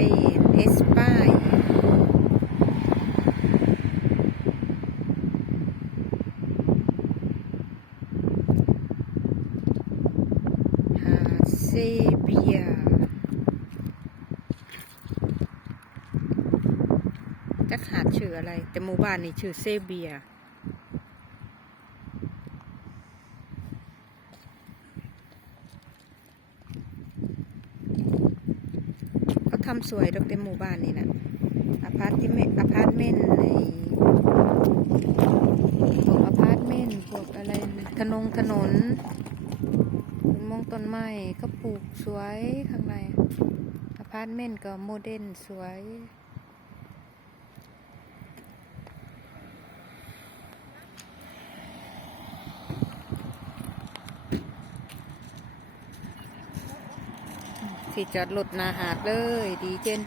น เอสปายหาเซเบียจักหาดชื่ออะไร แต่หมู่บ้านนี่ชื่อเซเบีย เขาทำสวยดอกเต็มหมู่บ้านนี่นะอพาร์ตเมนต์อพาร์ตเมนต์ในพวกอพาร์ตเมนต์พวกอะไรถนนถนนต้นมงต้นไม้ก็ปลูกสวยข้างในอพาร์ตเมนต์ก็โมเดิร์นสวย ที่จอดรถนาหาดเลยดีเจน